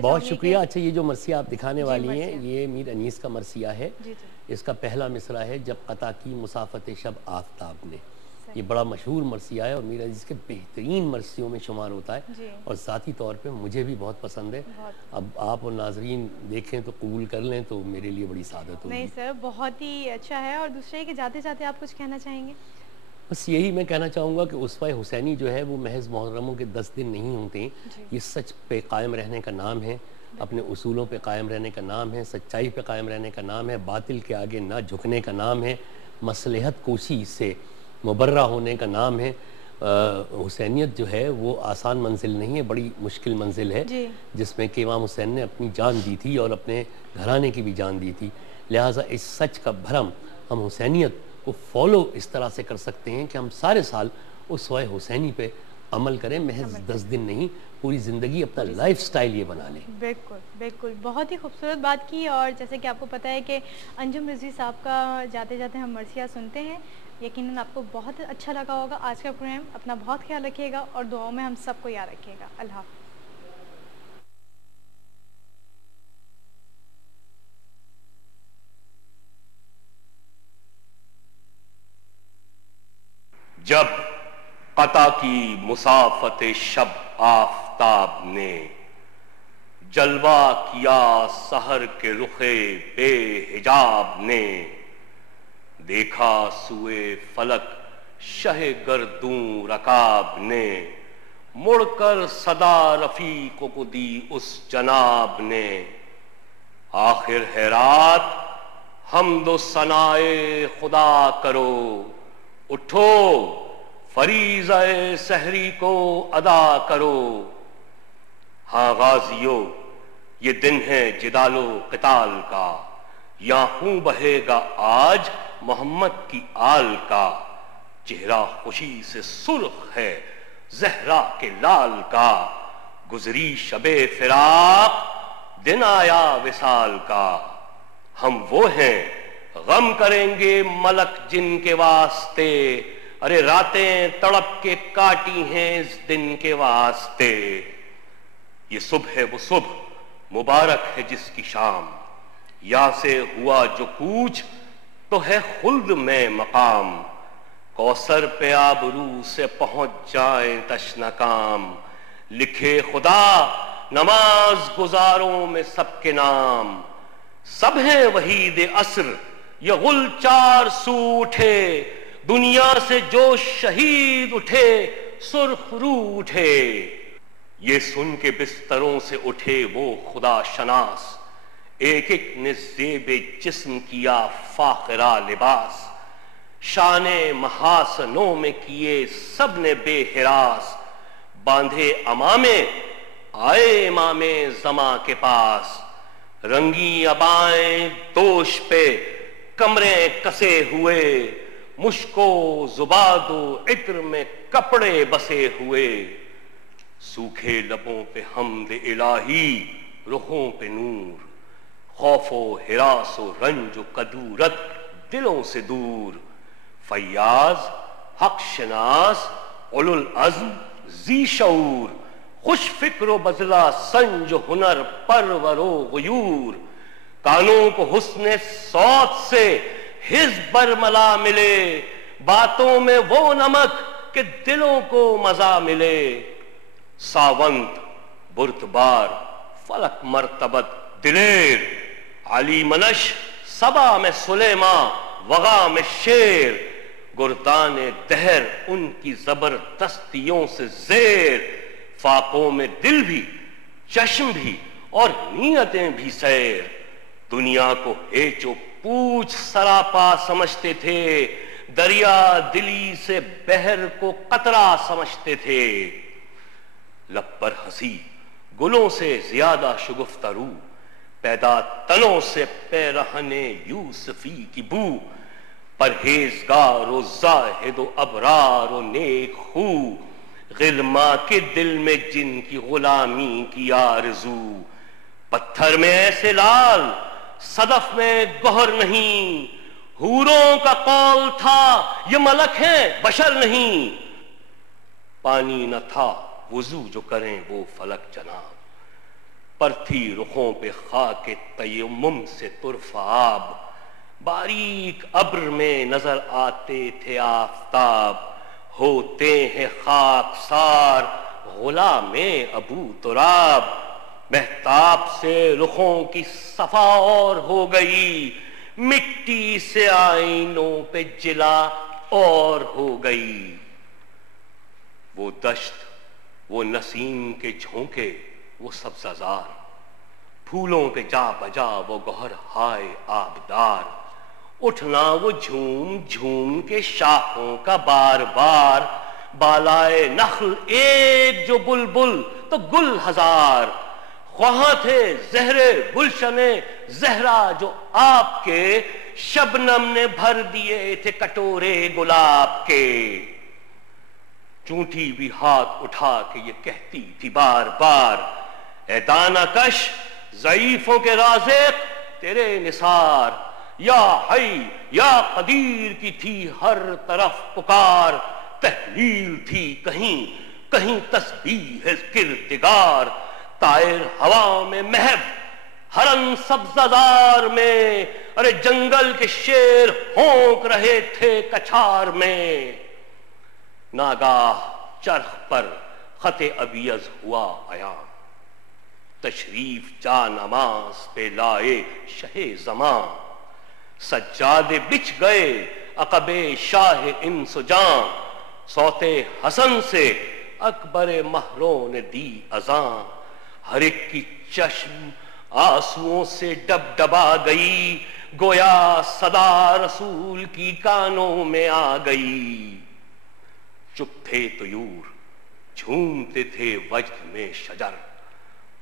بہت شکریہ. اچھا یہ جو مرثیہ آپ دکھانے والی ہیں یہ میر انیس کا مرثیہ ہے. اس کا پہلا مصرع ہے جب قطع کی مسافت شب آفتاب نے. یہ بڑا مشہور مرثیہ ہے اور میر انیس کے بہترین مرثیوں میں شمار ہوتا ہے اور ذاتی طور پہ مجھے بھی بہت پسند ہے. اب آپ اور ناظرین دیکھیں تو قبول کر لیں تو میرے لیے بڑی سعادت ہوگی. نہیں سر بہت ہی اچھا ہے. اور دوسرے کہ جاتے جاتے آپ کچھ کہنا چاہیں گے؟ بس یہی میں کہنا چاہوں گا کہ اسوہ حسینی جو ہے وہ محض محرموں کے 10 دن نہیں ہوتے. یہ سچ پہ قائم رہنے کا نام ہے, اپنے اصولوں پہ قائم رہنے کا نام ہے, سچائی پہ قائم رہنے کا نام ہے, باطل کے آگے نہ جھکنے کا نام ہے, مصلحت کوشی سے مبرہ ہونے کا نام ہے. حسینیت جو ہے وہ آسان منزل نہیں ہے, بڑی مشکل منزل ہے جس میں کہ امام حسین نے اپنی جان دی تھی اور اپنے گھرانے کی بھی جان دی تھی. لہٰذا اس سچ کا بھرم ہم حسینیت کو فالو اس طرح سے کر سکتے ہیں کہ ہم سارے سال اسوہ حسینی پہ عمل کریں, محض 10 دن نہیں, پوری زندگی اپنا لائف سٹائل یہ بنا لیں. بالکل بالکل, بہت ہی خوبصورت بات کی. اور جیسے کہ آپ کو پتہ ہے کہ انجم رضوی صاحب کا جاتے جاتے ہم مرثیہ سنتے ہیں. یقیناً آپ کو بہت اچھا لگا ہوگا آج کا پروگرام. اپنا بہت خیال رکھیے گا اور دعاؤں میں ہم سب کو یاد رکھیے گا. اللہ حافظ. جب قطع کی مسافت شب آفتاب نے جلوہ کیا سحر کے رخ بے حجاب نے, دیکھا سوئے فلک شہ گردوں رکاب نے, مڑ کر صدا رفیق کو دی اس جناب نے. آخر ہے رات حمد و ثنائے خدا کرو, اٹھو فریضہ سحری کو ادا کرو. ہاں غازیو یہ دن ہے جدال و قتال کا, یہاں خون بہے گا آج محمد کی آل کا. چہرہ خوشی سے سرخ ہے زہرا کے لال کا, گزری شب فراق دن آیا وصال کا. ہم وہ ہیں غم کریں گے ملک جن کے واسطے, ارے راتیں تڑپ کے کاٹی ہیں اس دن کے واسطے. یہ صبح ہے وہ صبح مبارک ہے جس کی شام, یا سے ہوا جو کوچ تو ہے خلد میں مقام. کوثر پہ آبرو سے پہنچ جائیں تشنکام, لکھے خدا نماز گزاروں میں سب کے نام. سب ہیں وحید عصر یہ غل چار سو اٹھے, دنیا سے جو شہید اٹھے سرخ رو اٹھے. یہ سن کے بستروں سے اٹھے وہ خدا شناس, ایک ایک نے زیب جسم کیا فاخرہ لباس. شان محاسنوں میں کیے سب نے بے ہراس, باندھے امامے آئے امام زماں کے پاس. رنگی ابائیں دوش پہ کمرے کسے ہوئے, مشک و زباد و عطر میں کپڑے بسے ہوئے. سوکھے لبوں پہ حمد الہی رخوں پہ نور, خوف و ہراس و رنج و کدورت دلوں سے دور. فیاض حق شناس اولو العزم ذی شعور, خوش فکر و بذلہ سنج و ہنر پرور و غیور. کانوں کو حسن صوت سے حس برملا ملے, باتوں میں وہ نمک کہ دلوں کو مزہ ملے. ساونت برتبار فلک مرتبت دلیر, علی منش صبا میں سلیماں وغا میں شیر. گردان دہر ان کی زبردستیوں سے زیر, فاقوں میں دل بھی چشم بھی اور نیتیں بھی سیر. دنیا کو ہیچ و پوچھ سراپا سمجھتے تھے, دریا دلی سے بحر کو قطرہ سمجھتے تھے. لب پر ہنسی گلوں سے زیادہ شگفتہ رو, پیدا تنوں سے پیرہن یوسفی کی بو. پرہیزگار و زاہد و ابرار و نیک خو, غلما کے دل میں جن کی غلامی کی آرزو. پتھر میں ایسے لال صدف میں گوہر نہیں, حوروں کا قول تھا یہ ملک ہیں بشر نہیں. پانی نہ تھا وضو جو کریں وہ فلک جناب, پر تھی رخوں پہ خاک تیمم سے طرف آب، باریک ابر میں نظر آتے تھے آفتاب، ہوتے ہیں خاکسار غلام ابو تراب، مہتاب سے رخوں کی صفا اور ہو گئی، مٹی سے آئینوں پہ جلا اور ہو گئی۔ وہ دشت، وہ نسیم کے جھونکے، وہ سبززار، پھولوں پہ جا بجا وہ گوہر ہائے آبدار، اٹھنا وہ جھوم جھوم کے شاخوں کا بار بار، بالائے نخل ایک جو بلبل تو گل ہزار، خواہاں تھے زہرے گلشن زہرا جو آپ کے، شبنم نے بھر دیے تھے کٹورے گلاب کے۔ چونٹی بھی ہاتھ اٹھا کے یہ کہتی تھی بار بار، اے دانہ کش ضعیفوں کے رازق تیرے نثار، یا حی یا قدیر کی تھی ہر طرف پکار، تحلیل تھی کہیں کہیں تسبیح کردگار، طائر ہوا میں محب ہرن سبززار میں، ارے جنگل کے شیر ہونک رہے تھے کچھار میں۔ ناگاہ چرخ پر خط ابیض ہوا عیاں، تشریف جا نماز پہ لائے شہ زمان، سجادے بچھ گئے عقب شاہ انس و جاں، صوت حسن سے اکبر مہروں نے دی اذان، ہر ایک کی چشم آنسوؤں سے ڈب ڈبا گئی، گویا صدا رسول کی کانوں میں آ گئی۔ چپ تھے طیور، جھومتے تھے وجد میں شجر،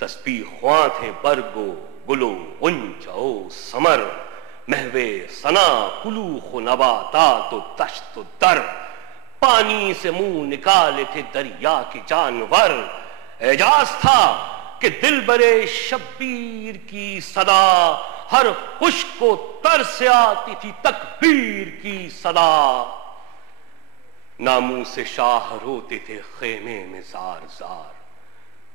تسبیح خواں تھے برگو گلو غنچہ و ثمر، محو ثنا کلوخ و نباتات و دشت و در، پانی سے منہ نکالے تھے دریا کے جانور، اعجاز تھا کہ دل برے شبیر کی صدا، ہر خشک کو تر سے آتی تھی تکبیر کی صدا۔ ناموں سے شاہ روتے تھے خیمے میں زار زار،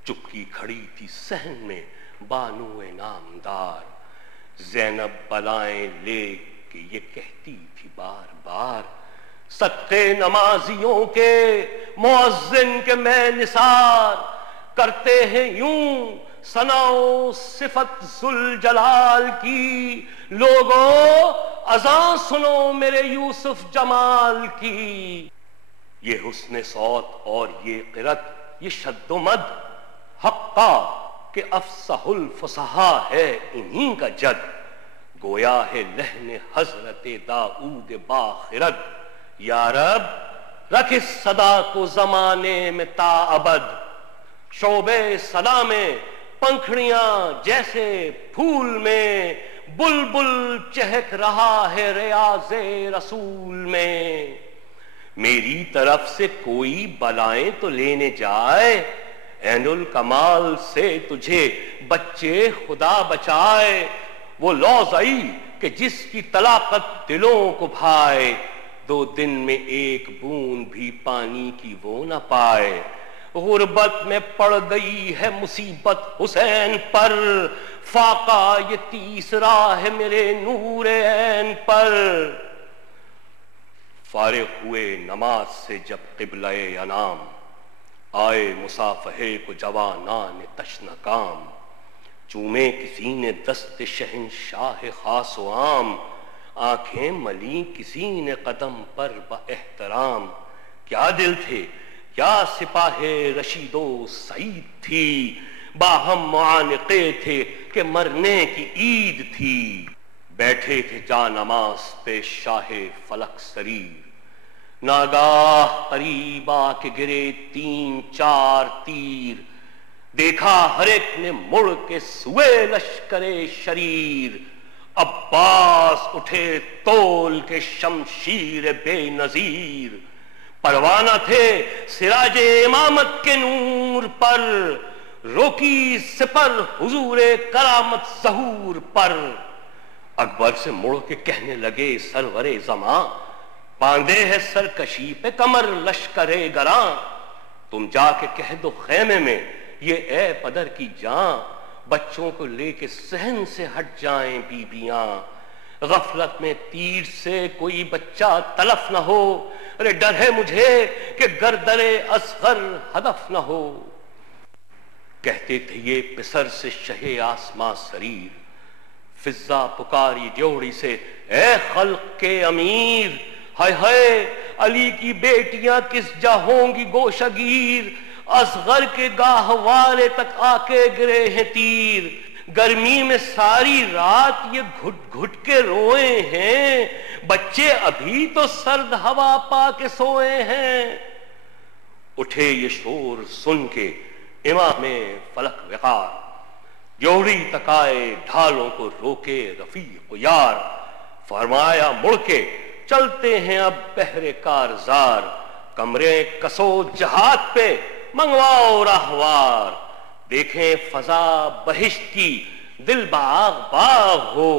چپکی کھڑی تھی صحن میں بانو نامدار، زینب بلائیں لے کے یہ کہتی تھی بار بار، صدقے نمازیوں کے مؤذن کے میں نثار، کرتے ہیں یوں ثنا و صفت ذوالجلال کی، لوگوں اذان سنو میرے یوسف جمال کی۔ یہ حسن صوت اور یہ قرت، یہ شد و مد، حقا کہ افصح الفصحا ہے انہی کا جد، گویا ہے لحن حضرت داؤد باخرد، یا رب رکھ اس صدا کو زمانے میں تا ابد، شعبے صدا میں پنکھڑیاں جیسے پھول میں، بلبل چہک رہا ہے ریاض رسول میں۔ میری طرف سے کوئی بلائیں تو لینے جائے، عین الکمال سے تجھے بچے خدا بچائے، وہ لوزئی کہ جس کی طلاقت دلوں کو بھائے، 2 دن میں ایک بوند بھی پانی کی وہ نہ پائے، غربت میں پڑ گئی ہے مصیبت حسین پر، فاقہ یہ تیسرا ہے میرے نور عین پر۔ فارغ ہوئے نماز سے جب قبلہ انام، آئے مصافحے کو جوانان تشنہ کام، چومے کسی نے دست شہنشاہ خاص و عام، آنکھیں ملی کسی نے قدم پر با احترام، کیا دل تھے کیا سپاہ رشید و سعید تھی، باہم معانقے تھے کہ مرنے کی عید تھی، بیٹھے تھے جا نماز پہ شاہ فلک سریر، ناگاہ قریب آ کے گرے 3-4 تیر، دیکھا ہر ایک نے مڑ کے سوئے لشکر شریر، عباس اٹھے تول کے شمشیر بے نظیر، پروانہ تھے سراج امامت کے نور پر، روکی سپر حضور کرامت ظہور پر۔ اکبر سے مڑ کے کہنے لگے سرور زماں، باندھے ہے سرکشی پہ کمر لشکر گراں، تم جا کے کہہ دو خیمے میں یہ اے پدر کی جان، بچوں کو لے کے صحن سے ہٹ جائیں بیبیاں، غفلت میں تیر سے کوئی بچہ تلف نہ ہو، ارے ڈر ہے مجھے کہ گردن اصغر ہدف نہ ہو۔ کہتے تھے یہ پسر سے شہ آسماں سریر، فضا پکاری ڈیوڑی سے اے خلق کے امیر، ہائے ہائے علی کی بیٹیاں کس جا ہوں گی گوشگیر، اصغر کے گاہوارے تک آ کے گرے ہیں تیر، گرمی میں ساری رات یہ گھٹ گھٹ کے روئے ہیں، بچے ابھی تو سرد ہوا پا کے سوئے ہیں۔ اٹھے یہ شور سن کے امام فلک وقار، جوڑی تکائے ڈھالوں کو روکے رفیق و یار، فرمایا مڑ کے چلتے ہیں اب بہر کارزار، کمرے کسو جہاد پہ منگواؤ راہوار، دیکھیں فضا بہشت کی دل باغ باغ ہو،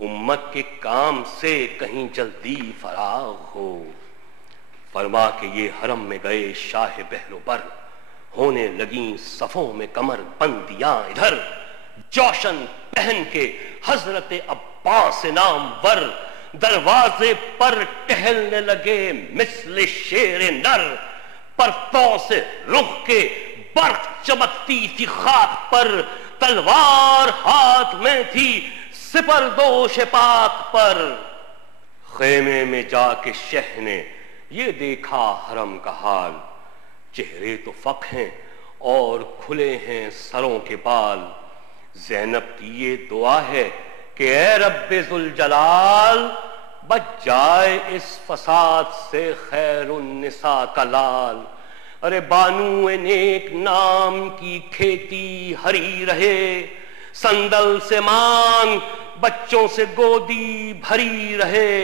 امت کے کام سے کہیں جلدی فراغ ہو۔ فرما کہ یہ حرم میں گئے شاہ بحر و بر، ہونے لگیں صفوں میں کمر بندیاں ادھر، جوشن پہن کے حضرت عباس نامور، دروازے پر ٹہلنے لگے مثل شیر نر، پرتوں سے رخ کے برق چمکتی تھی خاک پر، تلوار ہاتھ میں تھی سپر دوش پاک پر۔ خیمے میں جا کے شہ نے یہ دیکھا حرم کا حال، چہرے تو فق ہیں اور کھلے ہیں سروں کے بال، زینب کی یہ دعا ہے کہ اے رب ذوالجلال، بچ جائے اس فساد سے خیر النساء کا لال، ارے بانو نیک نام کی کھیتی ہری رہے، سندل سے مانگ بچوں سے گودی بھری رہے۔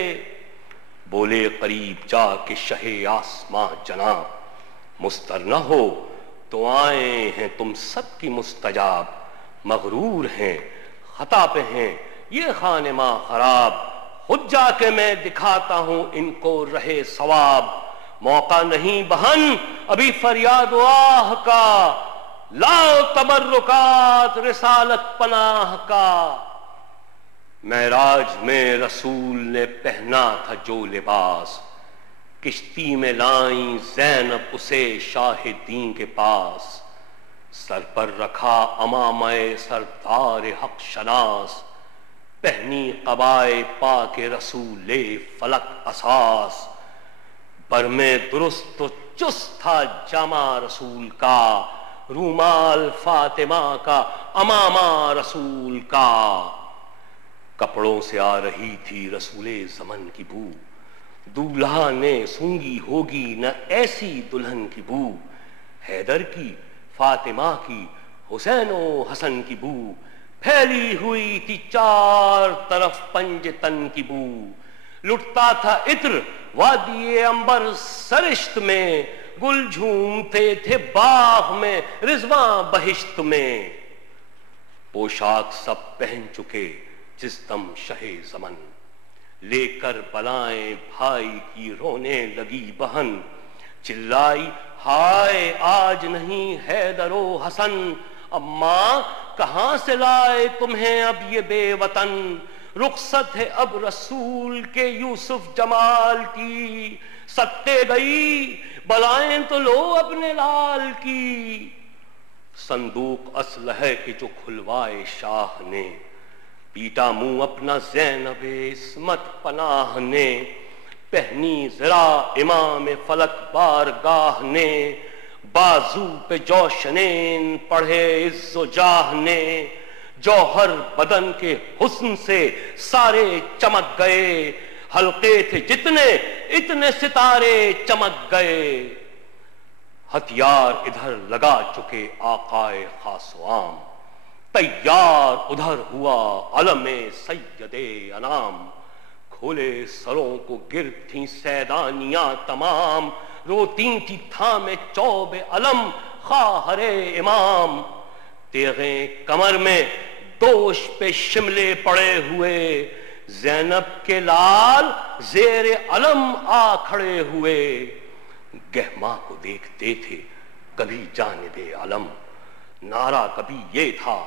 بولے قریب جا کے شہ آسماں جناب، مستر نہ ہو تو آئے ہیں تم سب کی مستجاب، مغرور ہیں خطا پہ ہیں یہ خانماں خراب، خود جا کے میں دکھاتا ہوں ان کو رہے ثواب، موقع نہیں بہن ابھی فریاد و آہ کا، لاؤ تبرکات رسالت پناہ کا۔ معراج میں رسول نے پہنا تھا جو لباس، کشتی میں لائیں زینب اسے شاہ دین کے پاس، سر پر رکھا امامہ سردار حق شناس، پہنی قبائے پاک رسول فلک اساس، برمے درست و چست تھا جامع رسول کا، رومال فاطمہ کا امامہ رسول کا، کپڑوں سے آ رہی تھی رسول زمن کی بو، دولہا نے سونگی ہوگی نہ ایسی دلہن کی بو، حیدر کی فاطمہ کی حسین و حسن کی بو، پھیلی ہوئی تھی چار طرف پنج تن کی بو، لٹتا تھا عطر وادی عنبر سرشت میں، گل جھومتے تھے باغ میں رضواں بہشت میں، پوشاک سب پہن چکے جس دم شہ زمن، لے کر بلائیں بھائی کی رونے لگی بہن، چلائی ہائے آج نہیں حیدر و حسن، اماں کہاں سے لائے تمہیں اب یہ بے وطن، رخصت ہے اب رسول کے یوسف جمال کی، ستے گئی بلائیں تو لو اپنے لال کی، صندوق اسلحے کے جو کھلوائے شاہ نے، پیٹا منہ اپنا زینب عصمت پناہ نے، پہنی ذرا امام فلک بارگاہ نے، بازو پہ جوشنین پڑھے عز و جاہ نے، جوہر بدن کے حسن سے سارے چمک گئے، حلقے تھے جتنے اتنے ستارے چمک گئے، ہتھیار ادھر لگا چکے آقائے خاص و عام، تیار ادھر ہوا علم سید انام، کھولے سروں کو گرد تھیں سیدانیاں تمام، روتی تھی تھامے چوب علم خواہر امام، تیغیں کمر میں دوش پہ شملے پڑے ہوئے، زینب کے لال زیر علم آ کھڑے ہوئے، گہما کو دیکھتے تھے کبھی جانب علم، نعرہ کبھی یہ تھا